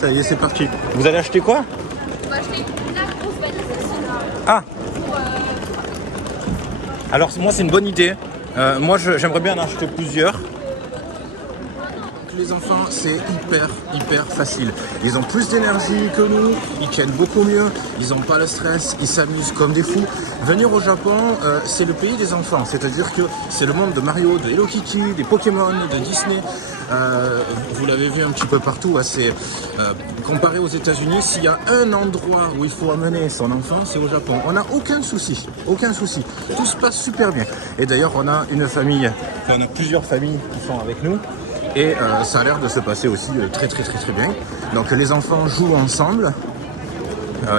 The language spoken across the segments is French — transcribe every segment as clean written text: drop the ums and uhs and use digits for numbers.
Ça y est, c'est parti. Vous allez acheter quoi? On va acheter la grosse valise. Ah. Alors moi c'est une bonne idée. Moi j'aimerais bien en acheter plusieurs. Les enfants c'est hyper facile. Ils ont plus d'énergie que nous, ils tiennent beaucoup mieux, ils n'ont pas le stress, ils s'amusent comme des fous. Venir au Japon c'est le pays des enfants, c'est-à-dire que c'est le monde de Mario, de Hello Kitty, des Pokémon, de Disney. Vous l'avez vu un petit peu partout, c'est comparé aux États-Unis, s'il y a un endroit où il faut amener son enfant, c'est au Japon. On n'a aucun souci, tout se passe super bien. Et d'ailleurs on a une famille, on a plusieurs familles qui sont avec nous. Et ça a l'air de se passer aussi très bien. Donc les enfants jouent ensemble,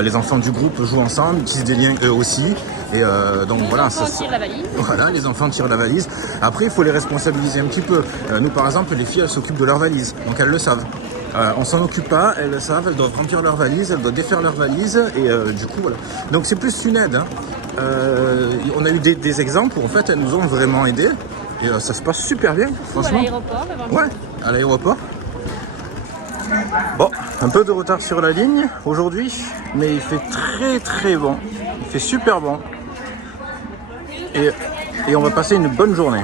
les enfants du groupe jouent ensemble, ils tissent des liens eux aussi. Et donc voilà, les enfants tirent la valise. Voilà, les enfants tirent la valise. Après, il faut les responsabiliser un petit peu. Nous, par exemple, les filles, elles s'occupent de leur valise, donc elles le savent. On s'en occupe pas, elles le savent, elles doivent remplir leur valise, elles doivent défaire leur valise. Et du coup, voilà. Donc c'est plus une aide. Hein. On a eu des exemples où en fait, elles nous ont vraiment aidés. Et ça se passe super bien, franchement. À l'aéroport. Ouais, à l'aéroport. Bon, un peu de retard sur la ligne aujourd'hui, mais il fait très bon. Il fait super bon. Et on va passer une bonne journée.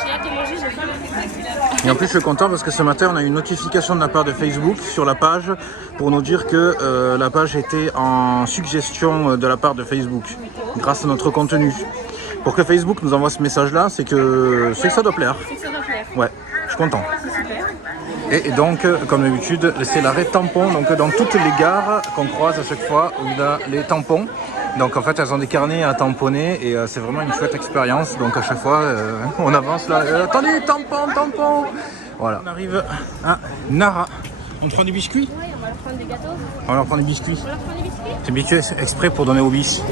J'ai hâte de manger, j'ai faim. Et en plus, je suis content parce que ce matin, on a eu une notification de la part de Facebook sur la page pour nous dire que la page était en suggestion de la part de Facebook grâce à notre contenu. Pour que Facebook nous envoie ce message-là, c'est que ça doit plaire. C'est que ça doit plaire. Ouais, je suis content. C'est super. Et donc, comme d'habitude, c'est l'arrêt tampon. Donc, dans toutes les gares qu'on croise à chaque fois, où il y a les tampons. Donc, en fait, elles ont des carnets à tamponner et c'est vraiment une chouette expérience. Donc, à chaque fois, on avance là. Attendez, tampon. Voilà. On arrive à Nara. On prend des biscuits? Oui, on va leur prendre des gâteaux. On leur prend des biscuits. On leur prend des biscuits. C'est biscuits exprès pour donner aux bis.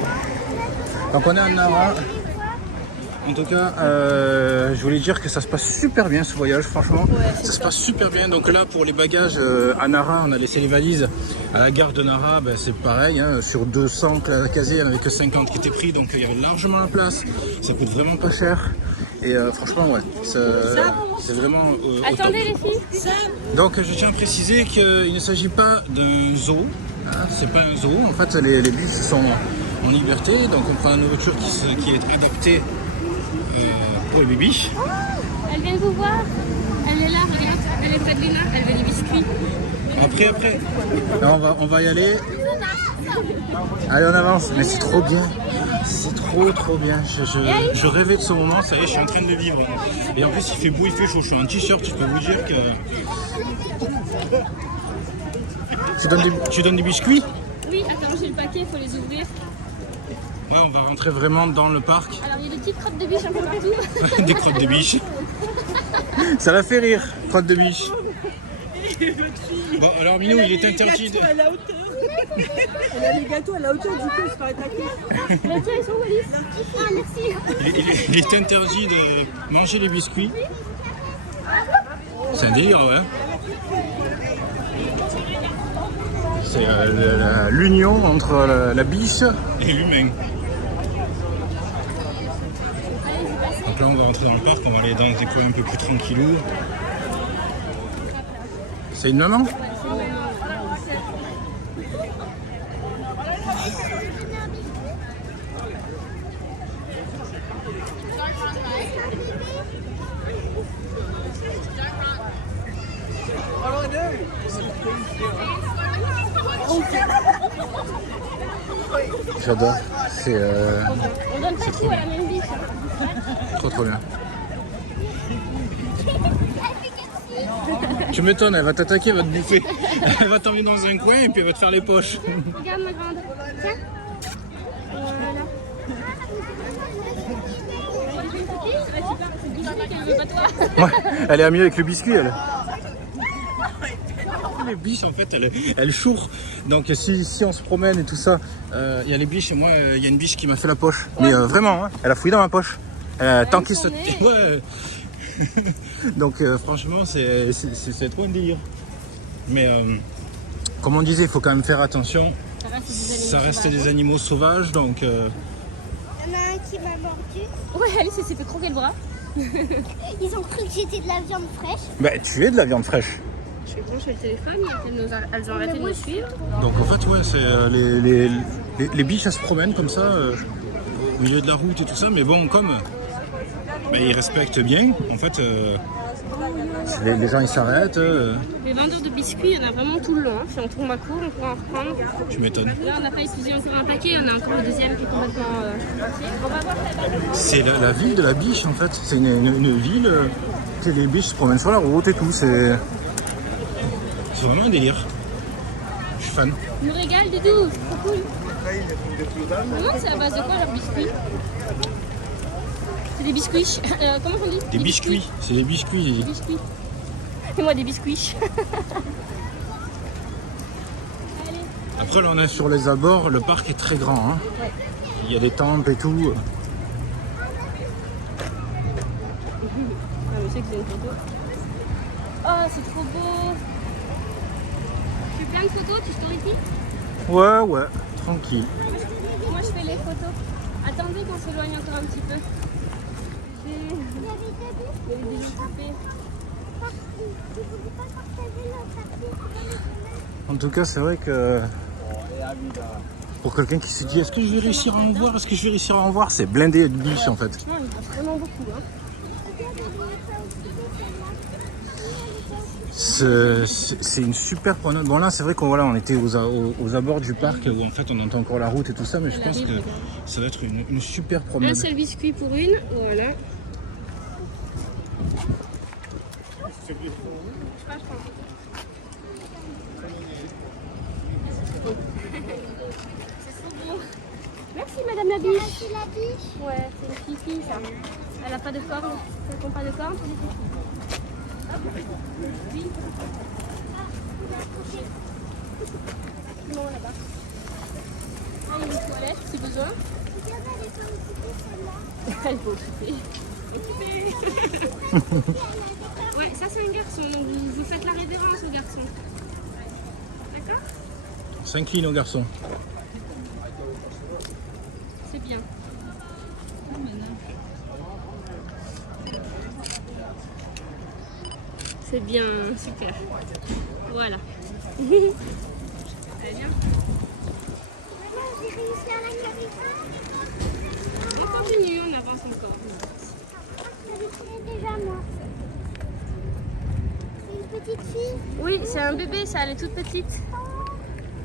Donc, on est à Nara. En tout cas, je voulais dire que ça se passe super bien ce voyage, franchement. Ouais, ça se passe super bien. Donc là, pour les bagages à Nara, on a laissé les valises à la gare de Nara. Ben, c'est pareil, hein, sur 200 casés, il n'y en avait que 50 qui étaient pris. Donc il y avait largement la place. Ça coûte vraiment pas cher. Et franchement, ouais, c'est vraiment Attendez les filles. Donc je tiens à préciser qu'il ne s'agit pas d'un zoo. Hein, c'est pas un zoo. En fait, les bus sont en liberté. Donc on prend la nourriture qui est adaptée pour les bébés. Elle vient de vous voir. Elle est là, regarde. Elle est près de Lina. Elle veut des biscuits. Après. Alors, on va y aller. Allez, on avance. Mais c'est trop bien. C'est trop bien. Je rêvais de ce moment. Ça y est, je suis en train de le vivre. Et en plus, il fait beau, il fait chaud. Je suis en t-shirt. Je peux vous dire que... Tu donnes des biscuits? Oui, attends, j'ai le paquet. Il faut les ouvrir. Ouais, on va rentrer vraiment dans le parc. Alors, il y a des petites crottes de biche un peu partout. Des crottes de biche. Ça la fait rire, crottes de biche. Bon, alors Minou, il est interdit de... À la hauteur. Elle a les gâteaux à la hauteur, du coup, elle se fait attaquer. Là, tiens, ils sont où, Alice? Ah, merci. Il est interdit de manger les biscuits. C'est un délire, ouais. C'est l'union entre la biche et l'humain. Donc là, on va rentrer dans le parc, on va aller dans des coins un peu plus tranquillou. C'est une maman? J'adore, c'est On donne pas tout à la même biche. trop bien. Tu m'étonnes, elle va t'attaquer, elle va te bouffer. Elle va t'emmener dans un coin et puis elle va te faire les poches. Regarde ma grande. Tiens. Voilà. C'est biscuit qu'elle veut pas toi. Ouais, elle est amie avec le biscuit, elle. Les biches en fait elles chourent, donc si on se promène et tout ça, il y a les biches. Moi il y a une biche qui m'a fait la poche, mais vraiment hein, elle a fouillé dans ma poche, tant qu'il se... Ouais. Donc franchement c'est trop un délire, mais comme on disait, il faut quand même faire attention, ça reste des animaux sauvages, donc Il y en a un qui m'a mordu. Ouais, Alice elle s'est fait croquer le bras. Ils ont cru que j'étais de la viande fraîche. bah tu es de la viande fraîche. Je vais brancher le téléphone, elles ont arrêté de nous suivre. Donc en fait, ouais, c'est les biches, elles se promènent comme ça au milieu de la route et tout ça, mais bon, comme ils respectent bien, en fait, les gens ils s'arrêtent. Les vendeurs de biscuits, il y en a vraiment tout le long. Hein. Si on tourne à court, on pourra en reprendre. Tu m'étonnes. Là, on n'a pas étudié encore un paquet, on a encore le deuxième qui est complètement entier. On va voir là-bas. C'est la ville de la biche en fait. C'est une ville. Les biches se promènent sur la route et tout. C'est vraiment un délire. Je suis fan. Ils nous régale, Doudou, c'est trop cool. Vraiment, c'est à base de quoi leurs biscuits? C'est des biscuits. Comment on dit? Des biscuits. C'est des biscuits. Des biscuits. Fais-moi des biscuits. Après là on est sur les abords. Le parc est très grand. Hein. Ouais. Il y a des temples et tout. Ah, mais je sais que c'est une photo. Oh, c'est trop beau. Tu fais plein de photos, tu storyfies? Ouais, tranquille. Moi, je fais les photos. Attendez qu'on s'éloigne encore un petit peu. Il y avait des gens coupés. En tout cas, c'est vrai que pour quelqu'un qui se dit est-ce que je vais réussir à en voir, c'est blindé de biches en fait. Non, il y en a vraiment beaucoup. Hein. C'est une super promenade. Bon là c'est vrai qu'on était aux abords du parc où en fait on entend encore la route et tout ça, mais je pense que ça va être une super promenade. Un seul biscuit pour une, voilà. C'est trop beau. Merci Madame la biche. C'est la biche. Ouais, c'est une fifi ça. Elle a pas de cornes. Elles n'ont pas de cornes, c'est des fifis. Hop. Oui. Non, là-bas. Ah, il y a une toilette si besoin. Elle faut occuper. Ouais, ça c'est un garçon, donc vous faites la révérence au garçon. D'accord? S'incline au garçon. C'est bien. C'est bien, super. Voilà. Très bien. J'ai réussi à la capitale. On continue, on avance encore. J'avais tiré déjà moi. C'est une petite fille. Oui, c'est un bébé, ça, elle est toute petite.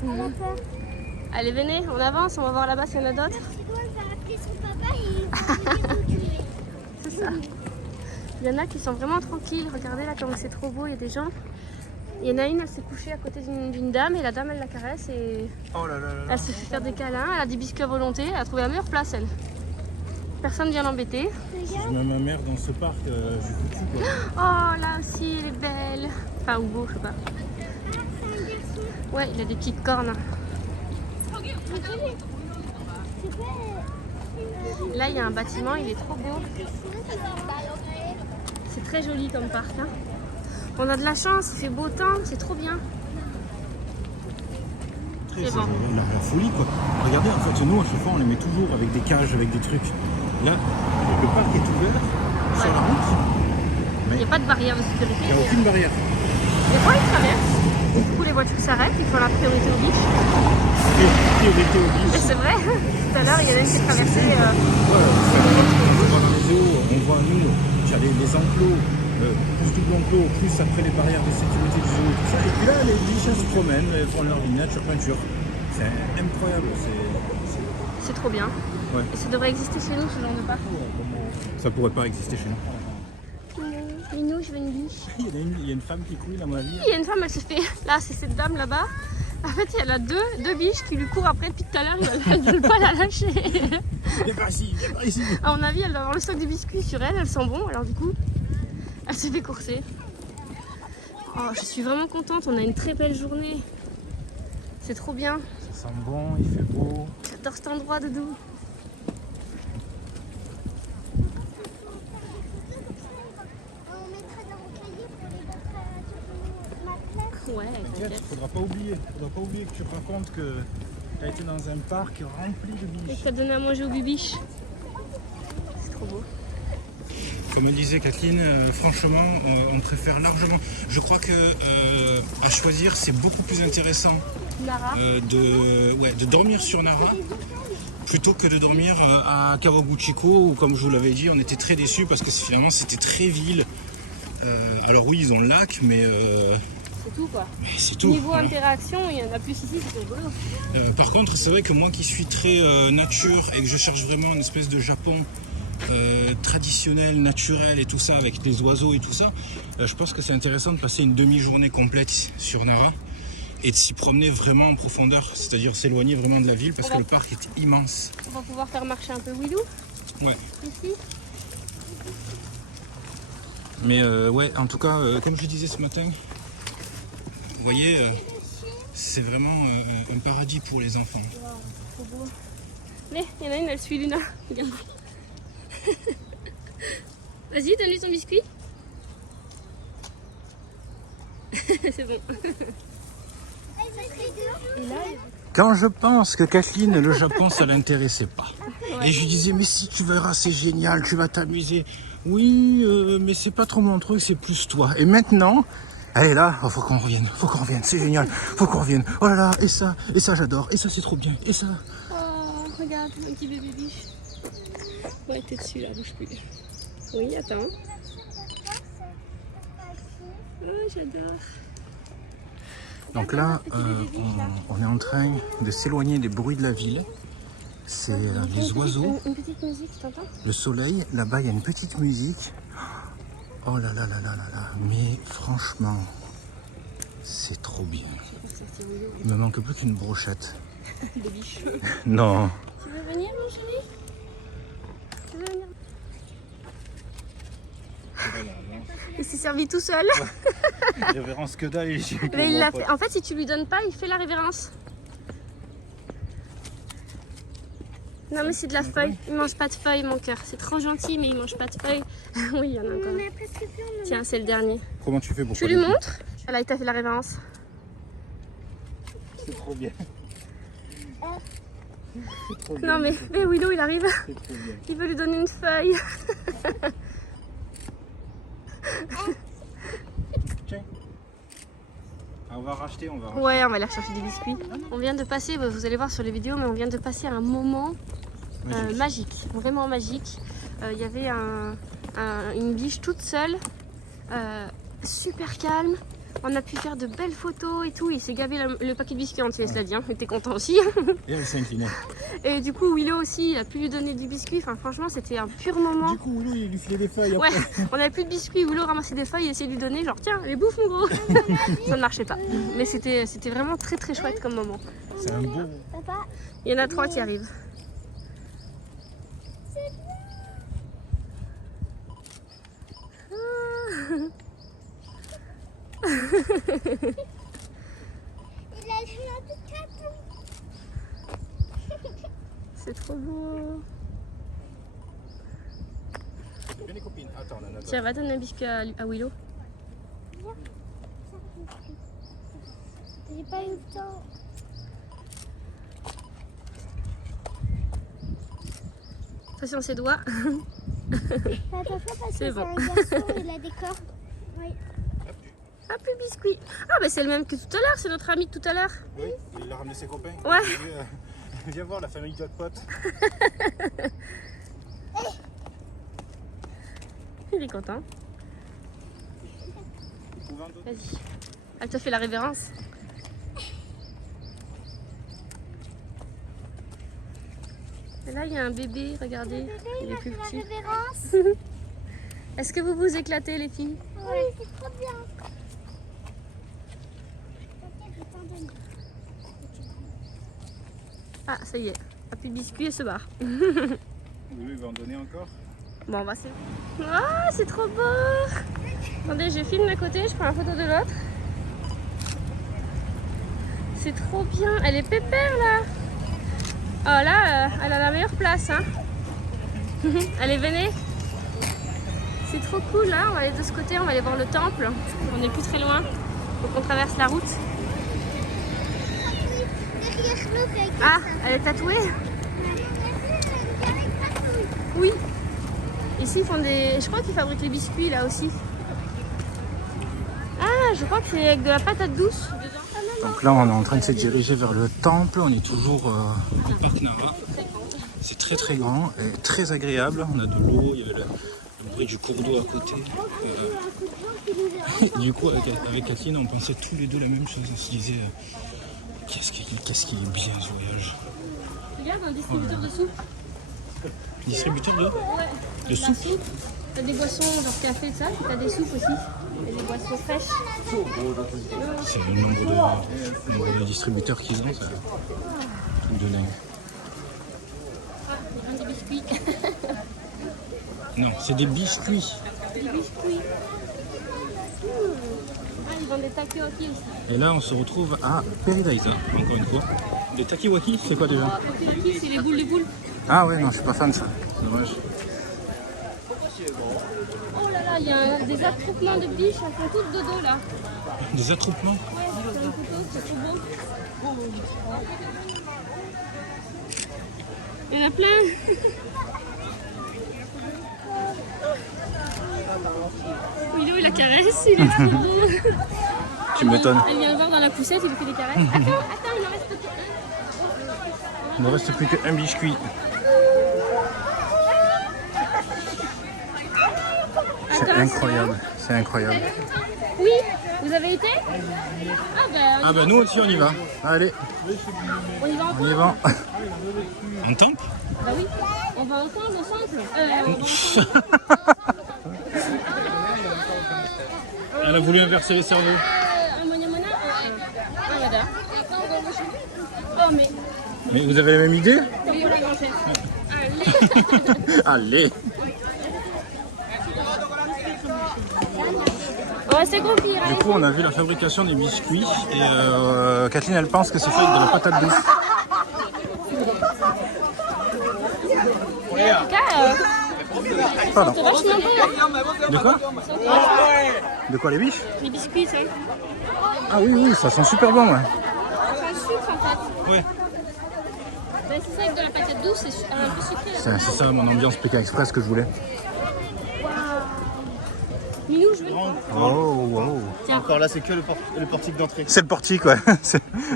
Elle a peur. Allez, venez, on avance, on va voir là-bas s'il y en a d'autres. Sinon, elle va appeler son papa et il va venir nous tuer. C'est ça. Il y en a qui sont vraiment tranquilles. Regardez là comme c'est trop beau, il y a des gens. Il y en a une, elle s'est couchée à côté d'une dame et la dame elle la caresse et Oh là là là. elle se fait faire des câlins. Elle a des biscuits à volonté, elle a trouvé la meilleure place elle. Personne vient l'embêter. Si je mets ma mère dans ce parc, je foutu quoi. Oh là aussi elle est belle. Enfin ou beau, je sais pas. Ouais, il a des petites cornes. Là il y a un bâtiment, il est trop beau. C'est très joli comme parc. Hein. On a de la chance, il fait beau temps, c'est trop bien. C'est bon. la folie quoi. Regardez en fait nous à chaque fois on les met toujours avec des cages, avec des trucs. Là, le parc est ouvert sur la route. Il n'y a pas de barrière de sécurité. Il n'y a aucune barrière. Des fois ils traversent. Du coup les voitures s'arrêtent, ils font la priorité aux biches. Priorité aux biches. Mais c'est vrai, tout à l'heure il y en a une qui est traversée. On voit dans les zoos, on voit nous, il y a les enclos, plus double enclos, plus après les barrières de sécurité du zoo, tout ça. Et puis là, les biches elles se promènent, elles font leur vie nature peinture. C'est incroyable. C'est trop bien. Ouais. Et ça devrait exister chez nous ce genre de parc. Ça pourrait pas exister chez nous. Minou, je veux une biche. Il y a une femme qui couille, à mon avis. Il y a une femme, elle se fait. Là, c'est cette dame là-bas. En fait, elle a deux biches qui lui courent après depuis tout à l'heure. Elle ne veut pas la lâcher. Viens par ici, viens par ici. À mon avis, elle doit avoir le stock de biscuits sur elle. Elles sont bons. Alors, du coup, elle se fait courser. Oh, je suis vraiment contente. On a une très belle journée. C'est trop bien. Ça sent bon, il fait beau. J'adore cet endroit, Doudou. On mettra dans mon cahier pour les mettre sur ma classe. Ouais, T'inquiète, t'inquiète. faudra pas oublier que tu racontes que tu as été dans un parc rempli de Et biches. que t'as donné à manger aux bibiches. C'est trop beau. Comme disait Kathleen, franchement, on préfère largement. Je crois que à choisir, c'est beaucoup plus intéressant Nara. de dormir sur Nara plutôt que de dormir à Kawaguchiko où, comme je vous l'avais dit, on était très déçus parce que finalement c'était très ville. Alors oui, ils ont le lac, mais C'est tout quoi. c'est tout. Niveau Voilà. interaction, il y en a plus ici, c'est rigolo. Par contre, c'est vrai que moi qui suis très nature et que je cherche vraiment une espèce de Japon traditionnel, naturel et tout ça, avec des oiseaux et tout ça, je pense que c'est intéressant de passer une demi-journée complète sur Nara et de s'y promener vraiment en profondeur, c'est-à-dire s'éloigner vraiment de la ville parce que le parc est immense. On va pouvoir faire marcher un peu Willou Ouais. ici. Mais ouais, en tout cas, comme je disais ce matin, vous voyez, c'est vraiment un paradis pour les enfants. Trop beau. Mais il y en a une, elle suit Luna. Regarde. Vas-y, donne-lui ton biscuit. C'est bon. Et là, Quand je pense que Kathleen, le Japon, ça l'intéressait pas. Et je lui disais, mais si tu verras, c'est génial, tu vas t'amuser. Oui, mais c'est pas trop mon truc, c'est plus toi. Et maintenant, elle est là, oh, faut qu'on revienne, c'est génial, faut qu'on revienne. Oh là là, et ça j'adore, et ça c'est trop bien, et ça. oh, regarde, un petit bébé biche. Ouais, t'es dessus là, bouge plus. Oui, attends. Oh, j'adore. Donc là, on est en train de s'éloigner des bruits de la ville. C'est les oiseaux, Une petite musique, t'entends? le soleil. Là-bas, il y a une petite musique. Oh là là là là là là. Mais franchement, c'est trop bien. Il me manque plus qu'une brochette. Des biches. Non. Tu veux venir, mon chéri? Tu veux venir? Il s'est servi tout seul. Révérence que dalle. Mais il l'a fait. En fait, si tu lui donnes pas, il fait la révérence. Non, mais c'est de la feuille. Il mange pas de feuille, mon cœur. C'est trop gentil, mais il mange pas de feuille. Oui, il y en a encore. Tiens, c'est le dernier. Comment tu fais pour Tu lui montres? Là, il t'a fait la révérence. C'est trop bien. Non, mais Willow, il arrive. Il veut lui donner une feuille. Tiens. On va racheter, on va racheter. Ouais, on va aller chercher des biscuits. On vient de passer, vous allez voir sur les vidéos, mais on vient de passer un moment magique, vraiment magique. Il y avait une biche toute seule, super calme. On a pu faire de belles photos et tout. Il s'est gavé le paquet de biscuits entier, cela dit. Hein. Il était content aussi. Et elle s'est inclinée. Et du coup, Willow aussi a pu lui donner du biscuit. Enfin, franchement, c'était un pur moment. Du coup, Willow, il lui filait des feuilles. Ouais, on n'avait plus de biscuits. Willow ramassait des feuilles et essayait de lui donner, genre, tiens, les bouffe, mon gros. Ça ne marchait pas. Mais c'était vraiment très très chouette comme moment. C'est un beau. Papa, Il y en a 3 qui arrivent. il a le handicap. C'est trop beau. Viens les copines. Attends, Nana. Tiens, va donner un biscuit à Willow. J'ai pas eu le temps. Attention ses doigts. Fais attention parce que C'est c'est bon. un garçon, il a des cordes. Oui. Ah, plus de biscuits. Ah, bah c'est le même que tout à l'heure, c'est notre ami de tout à l'heure. Oui, il a ramené ses copains. Ouais. Il dit, viens voir la famille Jackpot. Il est content. Vas-y. Elle t'a fait la révérence. Et là, il y a un bébé, regardez. Il est plus petit. Révérence. Est-ce que vous vous éclatez, les filles? Oui, c'est trop bien. Ok, je t'en donne. Ah, ça y est. Pas plus de biscuits et se barre. Oui, il va en donner encore. Bon, bah c'est... Ah, c'est trop beau! Attendez, je filme d'un côté, je prends la photo de l'autre. C'est trop bien. Elle est pépère, là. Oh, là, elle a la meilleure place, hein. Elle est vénée. C'est trop cool, là. On va aller de ce côté, on va aller voir le temple. On n'est plus très loin. Donc, on traverse la route. Derrière nous, avec Ah, elle est tatouée? Oui. Et ici ils font des... Je crois qu'ils fabriquent les biscuits là aussi. Ah, je crois que c'est avec de la patate douce. Donc là, on est en train de se diriger vers le temple. On est toujours au parc Nara. C'est très très grand et très agréable. On a de l'eau, il y a le bruit du cours d'eau à côté. Du coup, avec Kathleen, on pensait tous les deux la même chose. On se disait, qu'est-ce qui est bien ce voyage. Regarde, un distributeur de soupe. Distributeur de Ouais. De soupe. T'as des boissons, genre café, tout ça. Puis t'as des soupes aussi. Et des boissons fraîches. C'est le nombre de distributeurs qu'ils ont, ça. Truc de dingue. Ah, ils vendent des biscuits. Non, c'est des biscuits. Des biscuits. Ah, ils vendent des takoyaki aussi. Et là, on se retrouve à Paradise, hein, encore une fois. Les takiwaki, c'est quoi déjà? Takoyaki, c'est les boules de boules. Ah ouais, non, je suis pas fan de ça. C'est dommage. Oh là là, il y a des attroupements de biches, elles font toutes dodo là. Des attroupements? Ouais, c'est une photo, c'est trop beau. Il y en a plein. Milo, il la caresse, il est trop beau. Tu m'étonnes. Elle vient le voir dans la poussette, il lui fait des caresses. Attends, il en reste plus qu'un. Il ne reste plus qu'un biscuit. C'est incroyable, c'est incroyable. Oui, vous avez été? Ah bah nous aussi on y va. Allez, On y va on y ensemble? va. En temple? Bah oui, on va ensemble, ensemble. Elle a voulu inverser les cerveaux. Un mona. Voilà. Oh mais, Mais vous avez la même idée? oui, la grand-chef. Allez. Ouais, c'est compliqué. Du coup on a vu la fabrication des biscuits et Kathleen elle pense que c'est fait avec de la patate douce. En tout cas, Pardon. c'est vachement bon. De quoi? De quoi, les biches? Les biscuits, ça. Ah oui, ça sent super bon, ouais. C'est un sucre en fait. Ouais. Ben, c'est ça avec de la patate douce, c'est un peu sucré. Là. C'est ça mon ambiance Pékin Express que je voulais. Minou, je veux. Oh, wow. Encore là, c'est que le portique d'entrée. C'est le portique, ouais.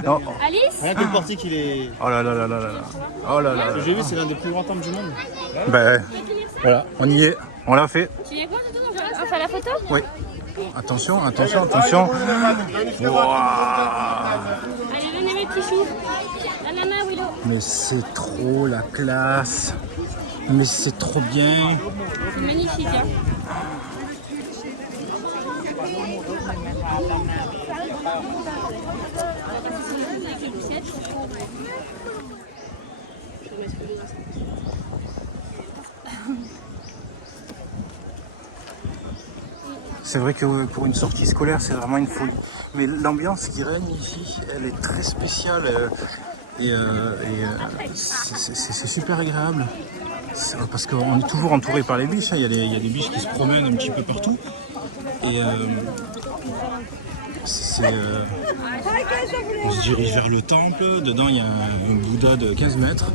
Non. Alice? Rien que le portique, il est. Oh là là là là là là. Oh là là. Ce que j'ai vu, c'est l'un des plus grands temples du monde. Ben, voilà, on y est. On l'a fait. Tu viens quoi de tout? On fait la photo? Oui. Attention. Wouah. Allez, venez mes petits choux. La nana, Willow. Mais c'est trop la classe. Mais c'est trop bien. C'est magnifique, hein. C'est vrai que pour une sortie scolaire, c'est vraiment une folie. Mais l'ambiance qui règne ici, elle est très spéciale c'est super agréable. Parce qu'on est toujours entouré par les biches, hein. Il y a des biches qui se promènent un petit peu partout. Et on se dirige vers le temple. Dedans, il y a un Bouddha de 15 mètres.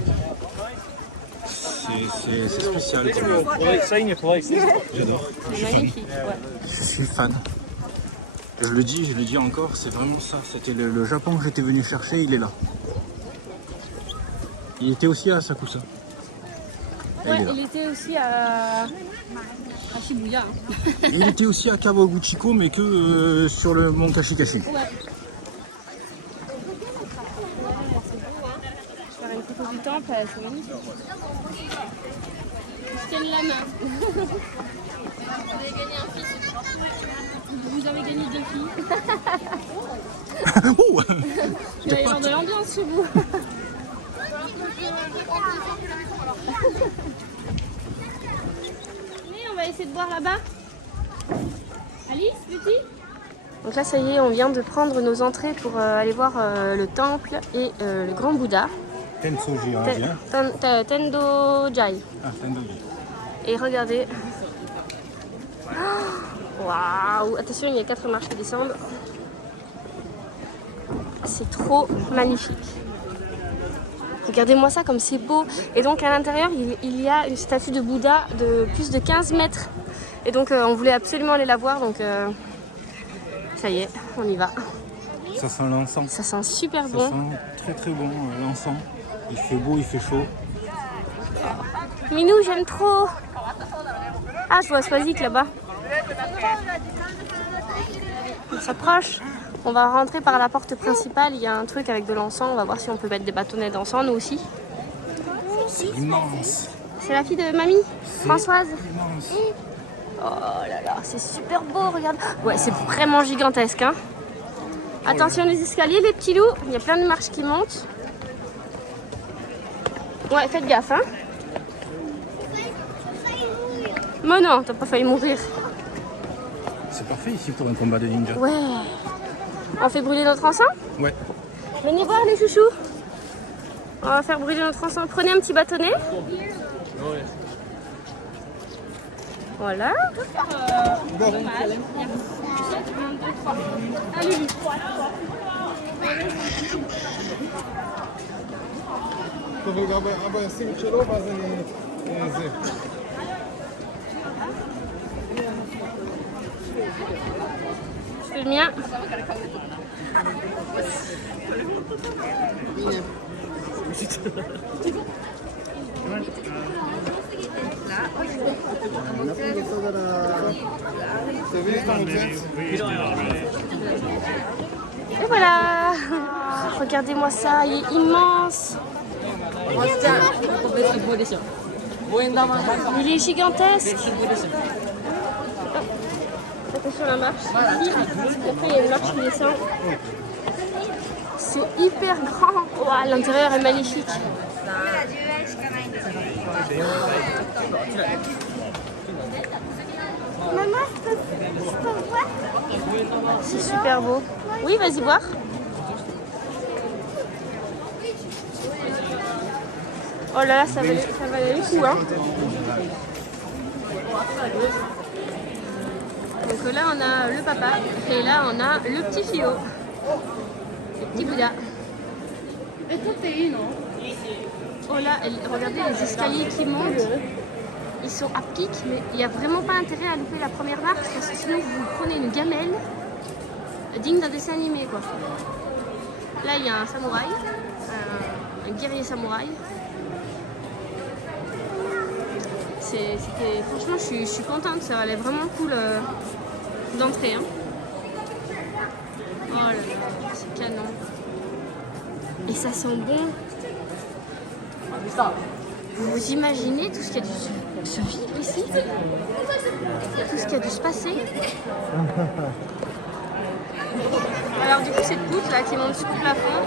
C'est spécial. J'adore. C'est magnifique, ouais. Je suis fan. Je le dis encore, c'est vraiment ça. C'était le Japon que j'étais venu chercher, il est là. Il était aussi à Asakusa. Et Ouais, il est là. il était aussi à Shibuya. Hein. Et il était aussi à Kawaguchiko, mais que sur le mont Kashikashi. Ouais. Ouais, c'est beau, hein. Je vais faire une photo du temple, c'est magnifique. Je tienne la main. Vous avez gagné un fils. Vous avez gagné 2 filles. Oh Il va y avoir de l'ambiance chez vous. Allez, on va essayer de boire là-bas. Alice, petit. Donc là, ça y est, on vient de prendre nos entrées pour aller voir le temple et le grand Bouddha. Tensoji, hein, bien. Tendo Jai. Ah, Tendoji. Et regardez. Waouh! Attention, il y a 4 marches qui descendent. C'est trop magnifique. Regardez-moi ça comme c'est beau. Et donc à l'intérieur, il y a une statue de Bouddha de plus de 15 mètres. Et donc on voulait absolument aller la voir, donc ça y est, on y va. Ça sent l'encens. Ça sent super Ça bon. sent très très bon l'encens. Il fait beau, il fait chaud. Minou, j'aime trop. Ah, je vois Swazik là-bas. On s'approche. On va rentrer par la porte principale. Il y a un truc avec de l'encens. On va voir si on peut mettre des bâtonnets d'encens, nous aussi. C'est immense. C'est la fille de mamie, Françoise. Immense. Oh là là, c'est super beau, regarde. Ouais, c'est vraiment gigantesque, hein. Attention les escaliers, les petits loups. Il y a plein de marches qui montent. Ouais, faites gaffe, hein. Mais non, t'as pas failli mourir. C'est parfait ici pour un combat de ninja. Ouais. On fait brûler notre encens? Ouais. Venez voir les chouchous. On va faire brûler notre encens. Prenez un petit bâtonnet. Voilà. Je fais le mien. Et voilà. Regardez-moi ça, il est immense. Il est gigantesque. Attention à la marche. Ici. Après, il y a une marche qui descend. C'est hyper grand. Wow, l'intérieur est magnifique. Maman, je peux voir? C'est super beau. Oui, vas-y voir. Oh là là, ça valait le coup, hein. Donc là, on a le papa et là, on a le petit Fio. Le petit Bouddha. Oh là, regardez les escaliers qui montent. Ils sont à pic, mais il n'y a vraiment pas intérêt à louper la première marche parce que sinon vous prenez une gamelle digne d'un dessin animé, quoi. Là, il y a un samouraï, un guerrier samouraï. Franchement, je suis contente, ça valait vraiment le coup d'entrer. Hein. Oh là là, c'est canon. Et ça sent bon. Vous imaginez tout ce qui a dû se vivre ici? Tout ce qui a dû se passer? Alors du coup, cette poutre là qui monte sur le plafond,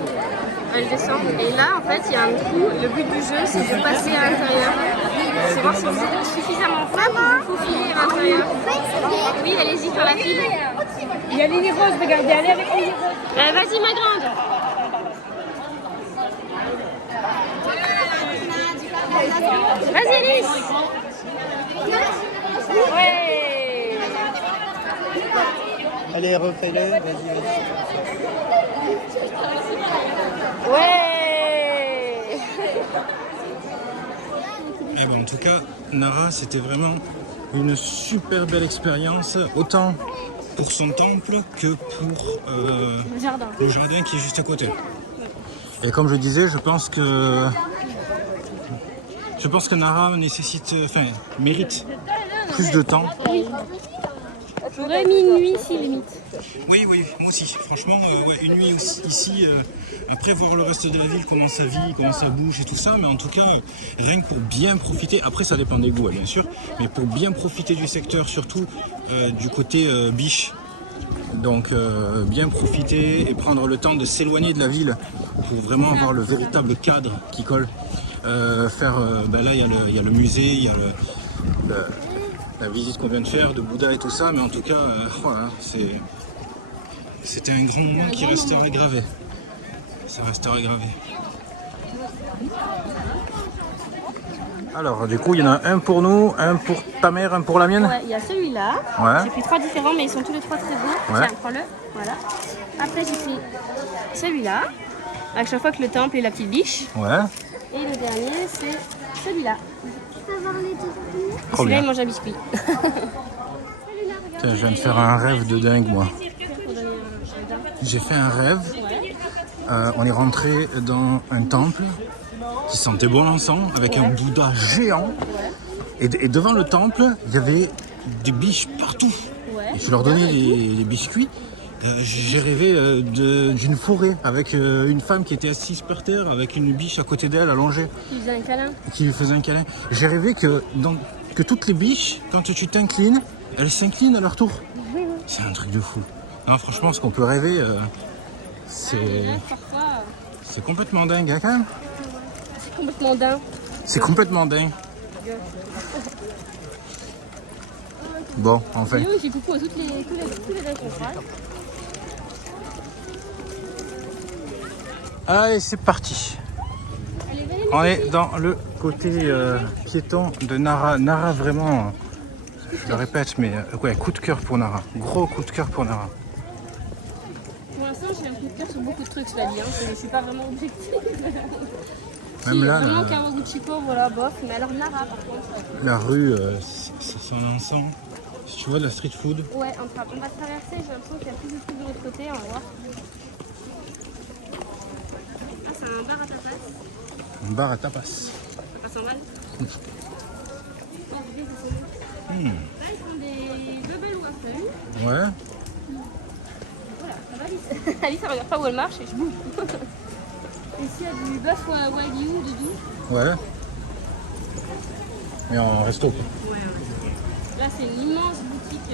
elle descend. Et là, en fait, il y a un trou. Le but du jeu, c'est de passer à l'intérieur. C'est voir si vous êtes suffisamment fort pour vous faufiler à l'intérieur. Oui, allez-y, sur la file. Il y a Lily Rose, regardez, allez avec Lily Rose. Vas-y, ma grande. Vas-y, Alice. Ouais. Allez, refais-le, vas-y. Ouais. Eh ben, en tout cas, Nara, c'était vraiment une super belle expérience, autant pour son temple que pour le jardin qui est juste à côté. Et comme je disais, je pense que Nara mérite plus de temps. J'aurais mis une nuit ici, limite. Oui, moi aussi. Franchement, une nuit ici, après voir le reste de la ville, comment ça vit, comment ça bouge et tout ça. Mais en tout cas, rien que pour bien profiter, après ça dépend des goûts, bien sûr, mais pour bien profiter du secteur, surtout du côté biche. Donc bien profiter et prendre le temps de s'éloigner de la ville pour vraiment avoir le véritable cadre qui colle. Là, il y a le musée, il y a la visite qu'on vient de faire de Bouddha et tout ça, mais en tout cas, voilà, c'était un grand moment qui restera gravé. Ça restera gravé. Alors, du coup, il y en a un pour nous, un pour ta mère, un pour la mienne. Ouais, il y a celui-là. Ouais. J'ai pris 3 différents, mais ils sont tous les 3 très beaux. Ouais. Tiens, prends-le. Voilà. Après, j'ai pris celui-là. À chaque fois que le temple et la petite biche. Ouais. Et le dernier, c'est celui-là. Tu peux voir les deux derniers? Trop Celui-là, il bien. mange un biscuit. Tiens, je viens de faire un rêve de dingue, moi. J'ai fait un rêve. On est rentré dans un temple qui sentait bon l'encens avec un Bouddha géant. Et devant le temple, il y avait des biches partout. Et je leur donnais les biscuits. J'ai rêvé d'une forêt avec une femme qui était assise par terre avec une biche à côté d'elle allongée Il faisait un câlin. qui lui faisait un câlin. J'ai rêvé que toutes les biches, quand tu t'inclines, elles s'inclinent à leur tour. C'est un truc de fou. Non, franchement, ce qu'on peut rêver, c'est Parfois, c'est complètement dingue, hein, quand même. c'est complètement dingue. C'est complètement dingue. Bon, enfin. Nous, j'ai coucou à tous les dingues qu'on croise. Allez, c'est parti. Allez, venez, On est dans le côté piéton de Nara. Nara, vraiment, je le répète, mais ouais, coup de cœur pour Nara. Gros coup de cœur pour Nara. Pour l'instant, j'ai un coup de cœur sur beaucoup de trucs, cela dit. Hein. Je suis pas vraiment objective. Même là, Vraiment, Kawaguchiko, voilà, bof. Mais alors, Nara, par contre. la rue, ça sent l'encens. Si tu vois de la street food, Ouais, on va traverser. J'ai l'impression qu'il y a plus de trucs de l'autre côté. On va voir. Ah, c'est un bar à tapas. un bar à tapas. À 100 balles. Oh, c'est ça. Là, ils font des double waffles. Ouais. Voilà, ça va vite. Alice, elle regarde pas où elle marche et je bouge. Ici, il y a du bœuf wagyu dedans. Ouais. Mais en resto, quoi. Là, c'est une immense boutique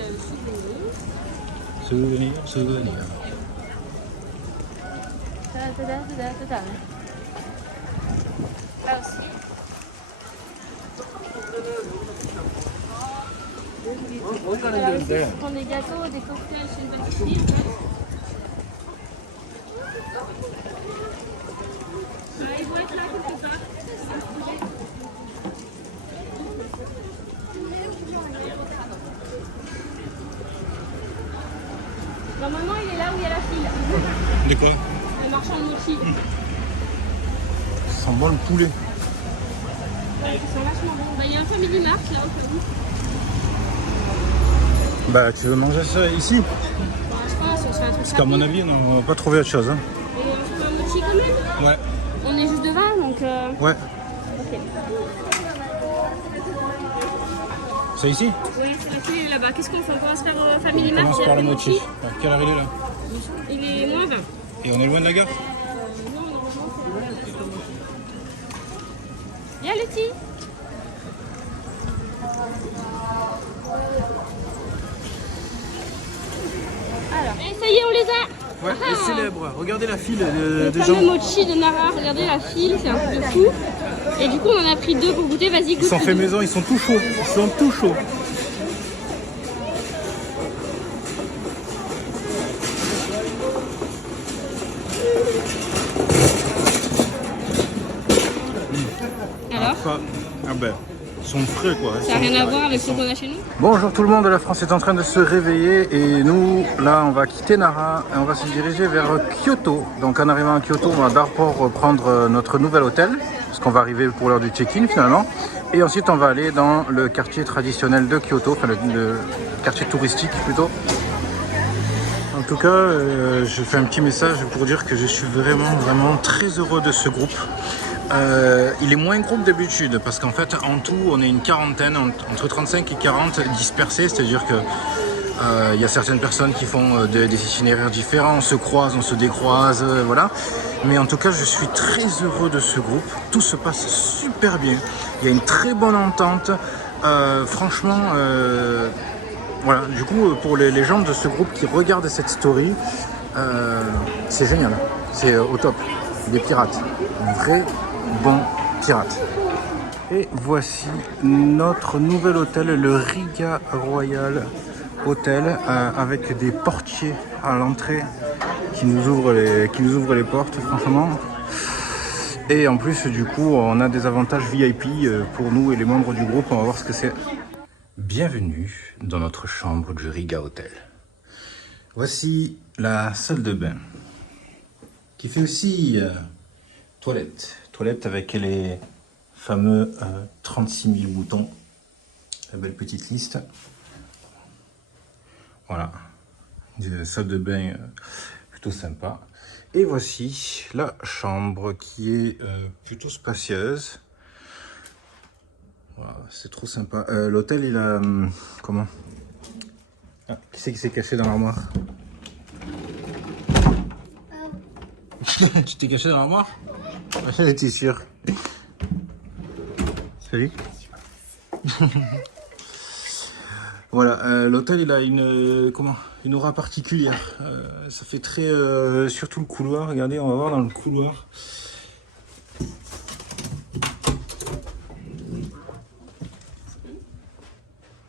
souvenirs. Souvenir. Là aussi. Alors ici, ils font des gâteaux, des cocktails chez une pâtisserie. Ils vont être là quelque part. Normalement, il est là où il y a la file. De quoi? Le marchand de mochi. Ça sent bon le poulet. Ouais, ils sont vachement bons. Bah, il y a un Family Mart là au cas où. Bah, tu veux manger ça ici? Bon, je pense, on se fait un truc Parce qu'à mon avis, on va pas trouver autre chose. Hein. Et on se fait un mochi quand même. Ouais. On est juste devant donc. Ouais. Ok. C'est ici? Oui, c'est la file là-bas. Qu'est-ce qu'on fait? On commence par Family On Mart. commence puis par le après mochi. À quelle heure il est là? Il est moins 20. Et on est loin de la gare? Non, normalement c'est. Viens, Letty. Alors, et ça y est, on les a. Ouais, les célèbres. Regardez la file Le des fameux gens. mochi de Nara. Regardez la file, c'est un truc de fou. Et du coup, on en a pris deux pour goûter. Vas-y, goûte. Ils sont faits maison, ils sont tout chauds. Ils sont tout chauds. Alors, Ah ben, ils sont frais quoi. ça n'a rien à voir avec ce qu'on a chez nous. Bonjour tout le monde, la France est en train de se réveiller et nous, là, on va quitter Nara et on va se diriger vers Kyoto. Donc en arrivant à Kyoto, on va d'abord prendre notre nouvel hôtel, parce qu'on va arriver pour l'heure du check-in finalement. Et ensuite, on va aller dans le quartier traditionnel de Kyoto, enfin le quartier touristique plutôt. En tout cas, je fais un petit message pour dire que je suis vraiment très heureux de ce groupe. Il est moins gros que d'habitude parce qu'en fait en tout on est une quarantaine, entre 35 et 40 dispersés, c'est-à-dire que il y a certaines personnes qui font des itinéraires différents, on se croise, on se décroise, voilà. Mais en tout cas je suis très heureux de ce groupe, tout se passe super bien, il y a une très bonne entente, franchement voilà, du coup pour les gens de ce groupe qui regardent cette story, c'est génial, c'est au top, des pirates, vrai bon pirate. Et voici notre nouvel hôtel, le Riga Royal Hotel, avec des portiers à l'entrée qui nous ouvrent les portes, franchement. Et en plus, du coup, on a des avantages VIP pour nous et les membres du groupe. On va voir ce que c'est. Bienvenue dans notre chambre du Riga Hotel. Voici la salle de bain qui fait aussi toilette Toilette avec les fameux 36 000 boutons. La belle petite liste. Voilà. Une salle de bain plutôt sympa. Et voici la chambre qui est plutôt spacieuse. Voilà, c'est trop sympa. L'hôtel, il a... comment? Ah, qui c'est qui s'est caché dans l'armoire? Tu t'es caché dans l'armoire? J'étais sûr. Salut. Voilà, l'hôtel il a une aura particulière. Ça fait très surtout le couloir. Regardez, on va voir dans le couloir.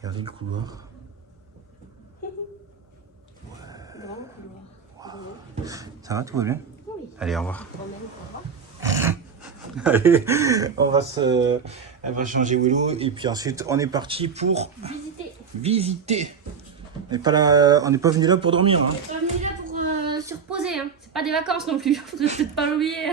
Regardez le couloir. Ça va, tout va bien? Allez, au revoir. Allez, elle va changer Willow et puis ensuite on est parti pour visiter. On n'est pas venu là pour dormir. Hein. On est venu là pour se reposer. Hein. C'est pas des vacances non plus. Faut peut-être pas l'oublier.